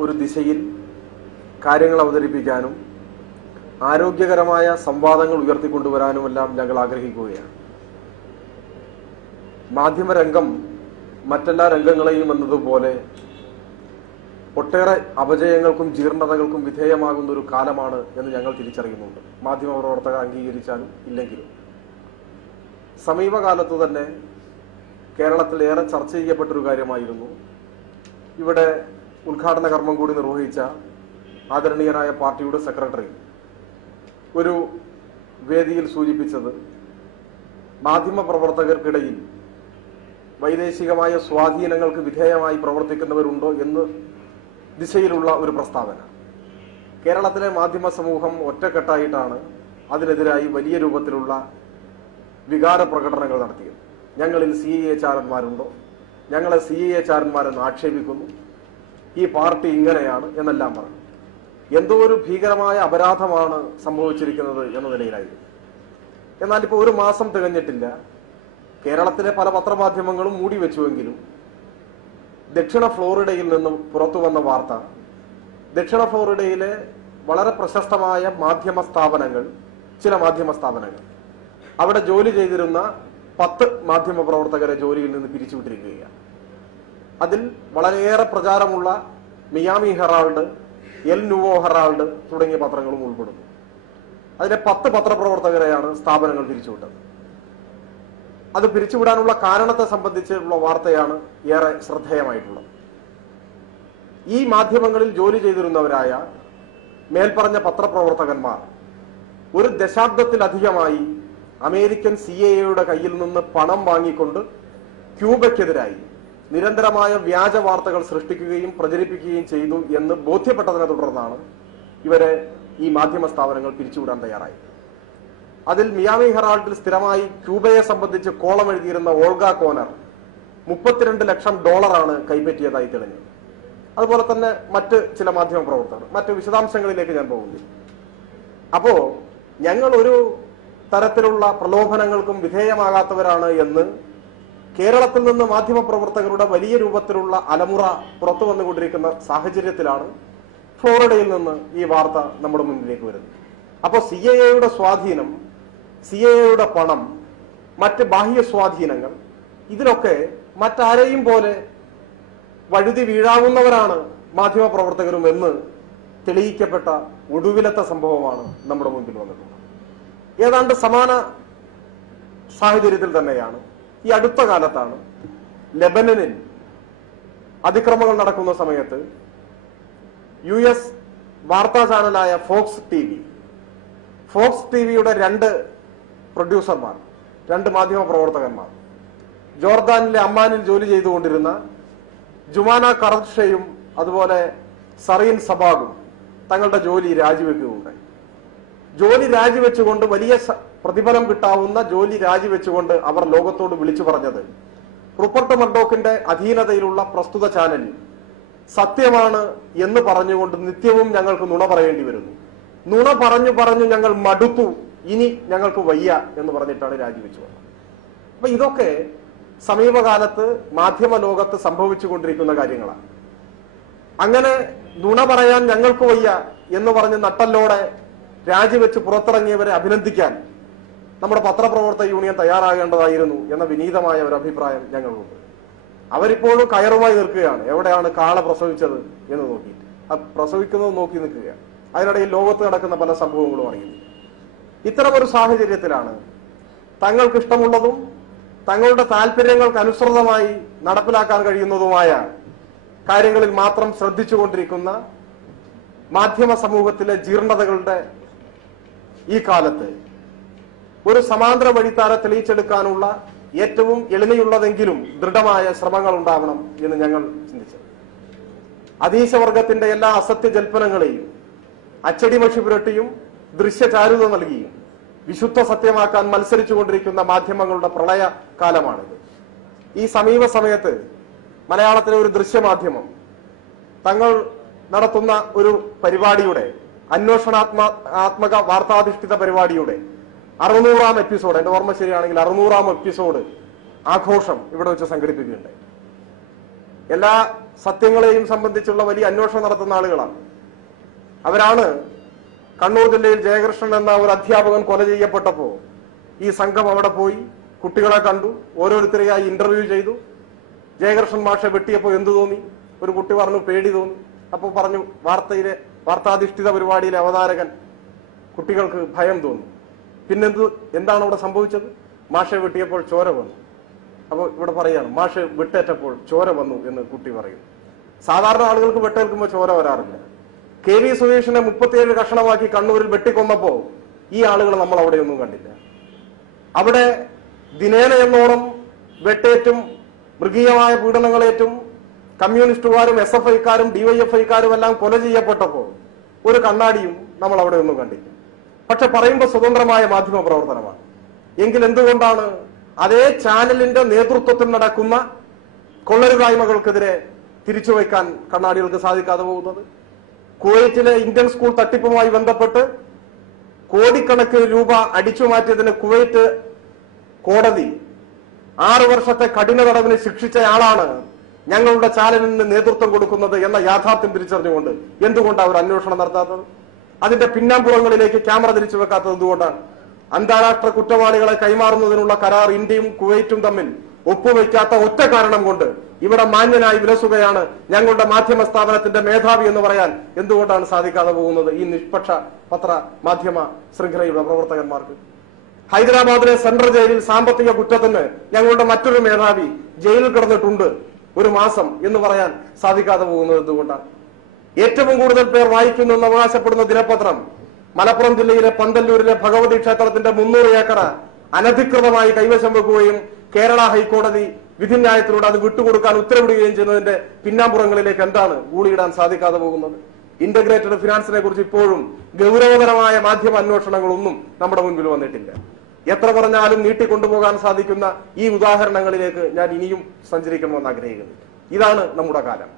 ഒരു ദിശയിൽ കാര്യങ്ങൾ അവതരിപ്പിക്കാനും ആരോഗ്യകരമായ സംവാദങ്ങൾ ഉയർത്തിക്കൊണ്ടുവരാനുമെല്ലാം ഞങ്ങൾ ആഗ്രഹിക്കുകയാണ്. മാധ്യമരംഗം മറ്റെല്ലാ രംഗങ്ങളെയും എന്നതുപോലെ ഒട്ടേറെ അപജയങ്ങൾക്കും ജീർണതകൾക്കും വിധേയമാകുന്ന ഒരു കാലമാണ് എന്ന് ഞങ്ങൾ തിരിച്ചറിയുന്നുണ്ട്. മാധ്യമ പ്രവർത്തകർ അംഗീകരിച്ചാലും ഇല്ലെങ്കിലും. സമീപകാലത്ത് തന്നെ കേരളത്തിൽ ഏറെ ചർച്ച ചെയ്യപ്പെട്ടൊരു കാര്യമായിരുന്നു. ഇവിടെ ഉദ്ഘാടന കർമ്മം കൂടി നിർവഹിച്ച ആദരണീയനായ പാർട്ടിയുടെ സെക്രട്ടറി. ഒരു വേദിയിൽ സൂചിപ്പിച്ചത് മാധ്യമ മാധ്യമപ്രവർത്തകർക്കിടയിൽ വൈദേശികമായ സ്വാധീനങ്ങൾക്ക് വിധേയമായി പ്രവർത്തിക്കുന്നവരുണ്ടോ എന്ന് ദിശയിലുള്ള ഒരു പ്രസ്താവന. കേരളത്തിലെ മാധ്യമ സമൂഹം ഒറ്റക്കെട്ടായിട്ടാണ് അതിനെതിരായി വലിയ രൂപത്തിലുള്ള വികാര പ്രകടനങ്ങൾ നടത്തിയത്. ഞങ്ങളിൽ സി എ ചാരന്മാരുണ്ടോ? ഞങ്ങളെ സി എ ചാരന്മാരെന്ന് ആക്ഷേപിക്കുന്നു. ഈ പാർട്ടി ഇങ്ങനെയാണ് എന്നെല്ലാം പറഞ്ഞു. എന്തോ ഒരു ഭീകരമായ അപരാധമാണ് സംഭവിച്ചിരിക്കുന്നത് എന്ന നിലയിലായിരുന്നു. എന്നാൽ ഇപ്പോൾ ഒരു മാസം തികഞ്ഞിട്ടില്ല. കേരളത്തിലെ പല പത്രമാധ്യമങ്ങളും മൂടി വെച്ചുവെങ്കിലും ദക്ഷിണ ഫ്ലോറിഡയിൽ നിന്നും പുറത്തു വന്ന വാർത്ത ദക്ഷിണ ഫ്ലോറിഡയിലെ വളരെ പ്രശസ്തമായ മാധ്യമ സ്ഥാപനങ്ങൾ ചില മാധ്യമ സ്ഥാപനങ്ങൾ. അവിടെ ജോലി ചെയ്തിരുന്ന പത്ത് മാധ്യമ പ്രവർത്തകരെ ജോലിയിൽ നിന്ന് പിരിച്ചുവിട്ടിരിക്കുകയാണ്. അതിൽ വളരെയേറെ പ്രചാരമുള്ള Miami Herald El Nuevo Herald തുടങ്ങിയ പത്രങ്ങളും ഉൾപ്പെടുന്നു. അതിലെ പത്ത് പത്രപ്രവർത്തകരെയാണ് സ്ഥാപനങ്ങൾ പിരിച്ചുവിട്ടത്. അത് പിരിച്ചുവിടാനുള്ള കാരണത്തെ സംബന്ധിച്ചുള്ള വാർത്തയാണ് ഏറെ ശ്രദ്ധേയമായിട്ടുള്ളത്. ഈ മാധ്യമങ്ങളിൽ ജോലി ചെയ്തിരുന്നവരായ മേൽപ്പറഞ്ഞ പത്രപ്രവർത്തകന്മാർ ഒരു ദശാബ്ദത്തിലധികമായി അമേരിക്കൻ സി എയുടെ കയ്യിൽ നിന്ന് പണം വാങ്ങിക്കൊണ്ട് ക്യൂബയ്ക്കെതിരായി നിരന്തരമായ വ്യാജ വാർത്തകൾ സൃഷ്ടിക്കുകയും പ്രചരിപ്പിക്കുകയും ചെയ്തു എന്ന് ബോധ്യപ്പെട്ടതിനെ തുടർന്നാണ് ഇവരെ ഈ മാധ്യമ സ്ഥാപനങ്ങൾ പിരിച്ചുവിടാൻ തയ്യാറായി അതിൽ മിയാമി ഹെറാൾഡിൽ സ്ഥിരമായി ക്യൂബയെ സംബന്ധിച്ച് കോളം എഴുതിയിരുന്ന ഓൾഗ കോനർ മുപ്പത്തിരണ്ട് ലക്ഷം ഡോളറാണ് കൈപ്പറ്റിയതായി തെളിഞ്ഞു. അതുപോലെ തന്നെ മറ്റ് ചില മാധ്യമ പ്രവർത്തകർ മറ്റ് വിശദാംശങ്ങളിലേക്ക് ഞാൻ പോകുന്നില്ല അപ്പോ ഞങ്ങൾ ഒരു തരത്തിലുള്ള പ്രലോഭനങ്ങൾക്കും വിധേയമാകാത്തവരാണ് എന്ന് കേരളത്തിൽ നിന്ന് മാധ്യമ പ്രവർത്തകരുടെ വലിയ രൂപത്തിലുള്ള അലമുറ പുറത്തു വന്നുകൊണ്ടിരിക്കുന്ന സാഹചര്യത്തിലാണ് ഫ്ലോറിഡയിൽ നിന്ന് ഈ വാർത്ത നമ്മുടെ മുന്നിലേക്ക് വരുന്നത്. അപ്പോൾ സി എ എയുടെ സ്വാധീനം സി എ എയുടെ പണം മറ്റ് ബാഹ്യ സ്വാധീനങ്ങൾ ഇതിലൊക്കെ മറ്റാരെയും പോലെ വഴുതി വീഴാവുന്നവരാണ് മാധ്യമ പ്രവർത്തകരും എന്ന് തെളിയിക്കപ്പെട്ട ഒടുവിലത്തെ സംഭവമാണ് നമ്മുടെ മുമ്പിൽ വന്നിട്ടുള്ളത്. ഏതാണ്ട് സമാന സാഹചര്യത്തിൽ തന്നെയാണ് ഈ അടുത്ത കാലത്താണ് ലെബനനിൽ അതിക്രമങ്ങൾ നടക്കുന്ന സമയത്ത് യു എസ് വാർത്താ ചാനലായ Fox T V. Fox T വിയുടെ രണ്ട് പ്രൊഡ്യൂസർമാർ രണ്ട് മാധ്യമ പ്രവർത്തകന്മാർ. ജോർദാനിലെ അമ്മാനിൽ ജോലി ചെയ്തുകൊണ്ടിരുന്ന ജുമാന കറക്ഷയും അതുപോലെ സറീൻ സബാഗും തങ്ങളുടെ ജോലി രാജിവെക്കുകയുണ്ടായി. ജോലി രാജിവെച്ചുകൊണ്ട് വലിയ പ്രതിഫലം കിട്ടാവുന്ന ജോലി രാജിവെച്ചുകൊണ്ട് അവർ ലോകത്തോട് വിളിച്ചു പറഞ്ഞത്. റുപ്പർട്ട് മർഡോക്കിന്റെ അധീനതയിലുള്ള പ്രസ്തുത ചാനൽ. സത്യമാണ് എന്ന് പറഞ്ഞുകൊണ്ട് നിത്യവും ഞങ്ങൾക്ക് നുണ പറയേണ്ടി വരുന്നു. നുണ പറഞ്ഞു പറഞ്ഞു ഞങ്ങൾ മടുത്തു. ഇനി ഞങ്ങൾക്ക് വയ്യ എന്ന് പറഞ്ഞിട്ടാണ് രാജിവെച്ചു വന്നത്. അപ്പൊ ഇതൊക്കെ സമീപകാലത്ത് മാധ്യമ ലോകത്ത് സംഭവിച്ചുകൊണ്ടിരിക്കുന്ന കാര്യങ്ങളാണ്. അങ്ങനെ നുണ പറയാൻ ഞങ്ങൾക്ക് വയ്യ എന്ന് പറഞ്ഞ് നട്ടല്ലോടെ രാജിവെച്ച് പുറത്തിറങ്ങിയവരെ അഭിനന്ദിക്കാൻ നമ്മുടെ പത്രപ്രവർത്തക യൂണിയൻ തയ്യാറാകേണ്ടതായിരുന്നു എന്ന വിനീതമായ ഒരു അഭിപ്രായം ഞങ്ങൾക്കുണ്ട്. അവരിപ്പോഴും കയറുമായി നിൽക്കുകയാണ്. എവിടെയാണ് കാള പ്രസവിച്ചത് എന്ന് നോക്കിയിട്ട് അത് പ്രസവിക്കുന്നത് നോക്കി നിൽക്കുകയാണ്. അതിനിടയിൽ ലോകത്ത് നടക്കുന്ന പല സംഭവങ്ങളും അറിയുന്നു. ഇത്തരമൊരു സാഹചര്യത്തിലാണ് തങ്ങൾക്ക് ഇഷ്ടമുള്ളതും തങ്ങളുടെ താല്പര്യങ്ങൾക്ക് അനുസൃതമായി നടപ്പിലാക്കാൻ കഴിയുന്നതുമായ കാര്യങ്ങളിൽ മാത്രം ശ്രദ്ധിച്ചുകൊണ്ടിരിക്കുന്ന മാധ്യമ സമൂഹത്തിലെ ജീർണതകളുടെ ഈ കാലത്ത് ഒരു സമാന്തര വഴിത്താര തെളിയിച്ചെടുക്കാനുള്ള ഏറ്റവും എളിമയുള്ളതെങ്കിലും ദൃഢമായ ശ്രമങ്ങൾ ഉണ്ടാവണം എന്ന് ഞങ്ങൾ ചിന്തിച്ചു അതീശവർഗത്തിന്റെ എല്ലാ അസത്യ ജൽപ്പനങ്ങളെയും അച്ചടിമഷി പുരട്ടിയും ദൃശ്യചാരുത നൽകിയും വിശുദ്ധ സത്യമാക്കാൻ മത്സരിച്ചുകൊണ്ടിരിക്കുന്ന മാധ്യമങ്ങളുടെ പ്രളയ കാലമാണിത്. ഈ സമീപ സമയത്ത് മലയാളത്തിലെ ഒരു ദൃശ്യമാധ്യമം തങ്ങൾ നടത്തുന്ന ഒരു പരിപാടിയുടെ അന്വേഷണാത്മ ആത്മക വാർത്താധിഷ്ഠിത പരിപാടിയുടെ അറുന്നൂറാം എപ്പിസോഡ് എന്റെ ഓർമ്മ ശരിയാണെങ്കിൽ അറുന്നൂറാം എപ്പിസോഡ് ആഘോഷം ഇവിടെ വെച്ച് സംഘടിപ്പിക്കുകയുണ്ടായി എല്ലാ സത്യങ്ങളെയും സംബന്ധിച്ചുള്ള വലിയ അന്വേഷണം നടത്തുന്ന ആളുകളാണ്. അവരാണ് കണ്ണൂർ ജില്ലയിൽ ജയകൃഷ്ണൻ എന്ന ഒരു അധ്യാപകൻ കൊല ചെയ്യപ്പെട്ടപ്പോ ഈ സംഘം അവിടെ പോയി കുട്ടികളെ കണ്ടു ഓരോരുത്തരെയായി ഇന്റർവ്യൂ ചെയ്തു. ജയകൃഷ്ണൻ മാഷെ വെട്ടിയപ്പോൾ എന്തു തോന്നി? ഒരു കുട്ടി പറഞ്ഞു പേടി തോന്നി. അപ്പോൾ പറഞ്ഞു വാർത്തയിലെ വാർത്താധിഷ്ഠിത പരിപാടിയിലെ അവതാരകൻ കുട്ടികൾക്ക് ഭയം തോന്നി. പിന്നെന്ത് എന്താണ് അവിടെ സംഭവിച്ചത്? മാഷെ വെട്ടിയപ്പോൾ ചോര വന്നു. അപ്പോൾ ഇവിടെ പറയാണ് മാഷ് വെട്ടേറ്റപ്പോൾ ചോര വന്നു എന്ന് കുട്ടി പറയും സാധാരണ ആളുകൾക്ക് വെട്ടേൽക്കുമ്പോൾ ചോര വരാറില്ല. കെ വി സുരേഷിനെ മുപ്പത്തിയേഴ് കഷണമാക്കി കണ്ണൂരിൽ വെട്ടിക്കൊന്നപ്പോ ഈ ആളുകൾ നമ്മൾ അവിടെ ഒന്നും കണ്ടില്ല. അവിടെ ദിനേന എന്നോണം വെട്ടേറ്റും മൃഗീയമായ പീഡനങ്ങളേറ്റും കമ്മ്യൂണിസ്റ്റുകാരും എസ് എഫ് ഐക്കാരും ഡിവൈഎഫ്ഐക്കാരും എല്ലാം കൊല ചെയ്യപ്പെട്ടപ്പോൾ ഒരു കണ്ണാടിയും നമ്മൾ അവിടെ ഒന്നും കണ്ടില്ല. പക്ഷെ പറയുമ്പോൾ സ്വതന്ത്രമായ മാധ്യമ പ്രവർത്തനമാണ്. എങ്കിൽ എന്തുകൊണ്ടാണ് അതേ ചാനലിന്റെ നേതൃത്വത്തിൽ നടക്കുന്ന കൊള്ളരുതായ്മകൾക്കെതിരെ തിരിച്ചുവയ്ക്കാൻ കണ്ണാടികൾക്ക് സാധിക്കാതെ പോകുന്നത്? കുവൈറ്റിലെ ഇന്ത്യൻ സ്കൂൾ തട്ടിപ്പുമായി ബന്ധപ്പെട്ട് കോടിക്കണക്കിന് രൂപ അടിച്ചു മാറ്റിയതിന് കുവൈറ്റ് കോടതി ആറു വർഷത്തെ കഠിന തടവിന് ശിക്ഷിച്ചയാളാണ് ഞങ്ങളുടെ ചാലനിന് നേതൃത്വം കൊടുക്കുന്നത് എന്ന യാഥാർത്ഥ്യം തിരിച്ചറിഞ്ഞുകൊണ്ട് എന്തുകൊണ്ടാണ് അവർ അന്വേഷണം നടത്താത്തത്? അതിന്റെ പിന്നാമ്പുറങ്ങളിലേക്ക് ക്യാമറ തിരിച്ചു വെക്കാത്തത് എന്തുകൊണ്ടാണ്? അന്താരാഷ്ട്ര കുറ്റവാളികളെ കൈമാറുന്നതിനുള്ള കരാർ ഇന്ത്യയും കുവൈറ്റും തമ്മിൽ ഒപ്പുവെക്കാത്ത ഒറ്റ കാരണം കൊണ്ട് ഇവിടെ മാന്യനായി വിലസുകയാണ് ഞങ്ങളുടെ മാധ്യമ സ്ഥാപനത്തിന്റെ മേധാവി എന്ന് പറയാൻ എന്തുകൊണ്ടാണ് സാധിക്കാതെ പോകുന്നത്? ഈ നിഷ്പക്ഷ പത്ര മാധ്യമ ശൃംഖലയുടെ പ്രവർത്തകന്മാർക്ക്. ഹൈദരാബാദിലെ സെൻട്രൽ ജയിലിൽ സാമ്പത്തിക കുറ്റത്തിന് ഞങ്ങളുടെ മറ്റൊരു മേധാവി ജയിലിൽ കിടന്നിട്ടുണ്ട്. ഒരു മാസം എന്ന് പറയാൻ സാധിക്കാതെ പോകുന്നത് എന്തുകൊണ്ടാണ്? ഏറ്റവും കൂടുതൽ പേർ വായിക്കുന്നു എന്ന് അവകാശപ്പെടുന്ന ദിനപത്രം മലപ്പുറം ജില്ലയിലെ പന്തല്ലൂരിലെ ഭഗവതി ക്ഷേത്രത്തിന്റെ മുന്നൂറ് ഏക്കർ അനധികൃതമായി കൈവശം വെക്കുകയും കേരള ഹൈക്കോടതി വിധിന്യായത്തിലൂടെ അത് വിട്ടുകൊടുക്കാൻ ഉത്തരവിടുകയും ചെയ്യുന്നതിന്റെ പിന്നാമ്പുറങ്ങളിലേക്ക് എന്താണ് ഗൂളിയിടാൻ സാധിക്കാതെ പോകുന്നത്? ഇന്റഗ്രേറ്റഡ് ഫിനാൻസിനെ കുറിച്ച് ഇപ്പോഴും ഗൗരവതരമായ മാധ്യമ അന്വേഷണങ്ങളൊന്നും നമ്മുടെ മുൻപിൽ വന്നിട്ടില്ല. എത്ര പറഞ്ഞാലും നീട്ടിക്കൊണ്ടുപോകാൻ സാധിക്കുന്ന ഈ ഉദാഹരണങ്ങളിലേക്ക് ഞാൻ ഇനിയും സഞ്ചരിക്കണമെന്ന് ആഗ്രഹിക്കുന്നു. ഇതാണ് നമ്മുടെ കാലം.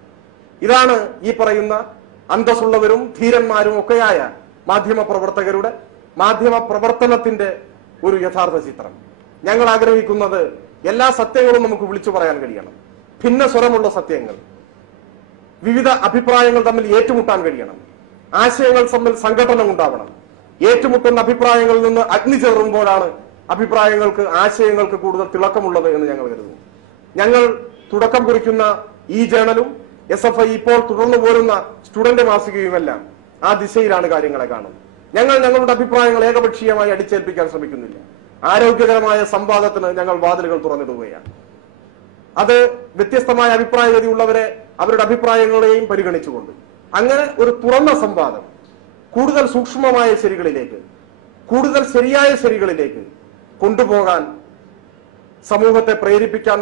ഇതാണ് ഈ പറയുന്ന അന്തസ്സുള്ളവരും ധീരന്മാരും ഒക്കെയായ മാധ്യമ പ്രവർത്തകരുടെ മാധ്യമ പ്രവർത്തനത്തിന്റെ ഒരു യഥാർത്ഥ ചിത്രം. ഞങ്ങൾ ആഗ്രഹിക്കുന്നത് എല്ലാ സത്യങ്ങളും നമുക്ക് വിളിച്ചു പറയാൻ കഴിയണം. ഭിന്ന സ്വരമുള്ള സത്യങ്ങൾ. വിവിധ അഭിപ്രായങ്ങൾ തമ്മിൽ ഏറ്റുമുട്ടാൻ കഴിയണം. ആശയങ്ങൾ തമ്മിൽ സംഘടന ഉണ്ടാവണം ഏറ്റുമുട്ടുന്ന അഭിപ്രായങ്ങളിൽ നിന്ന് അഗ്നി ചേറുമ്പോഴാണ് അഭിപ്രായങ്ങൾക്ക് ആശയങ്ങൾക്ക് കൂടുതൽ തിളക്കമുള്ളത് എന്ന് ഞങ്ങൾ കരുതുന്നു. ഞങ്ങൾ തുടക്കം കുറിക്കുന്ന ഈ ജേണലും എസ് എഫ് ഐ ഇപ്പോൾ തുടർന്നു പോരുന്ന സ്റ്റുഡന്റ് മാസികയുമെല്ലാം ആ ദിശയിലാണ് കാര്യങ്ങളെ കാണുന്നത്. ഞങ്ങൾ ഞങ്ങളുടെ അഭിപ്രായങ്ങൾ ഏകപക്ഷീയമായി അടിച്ചേൽപ്പിക്കാൻ ശ്രമിക്കുന്നില്ല. ആരോഗ്യകരമായ സംവാദത്തിന് ഞങ്ങൾ വാതിലുകൾ തുറന്നിടുകയാണ്. അത് വ്യത്യസ്തമായ അഭിപ്രായഗതിയുള്ളവരെ അവരുടെ അഭിപ്രായങ്ങളെയും പരിഗണിച്ചുകൊണ്ട്. അങ്ങനെ ഒരു തുറന്ന സംവാദം കൂടുതൽ സൂക്ഷ്മമായ ശരികളിലേക്ക് കൂടുതൽ ശരിയായ ശരികളിലേക്ക് കൊണ്ടുപോകാൻ സമൂഹത്തെ പ്രേരിപ്പിക്കാൻ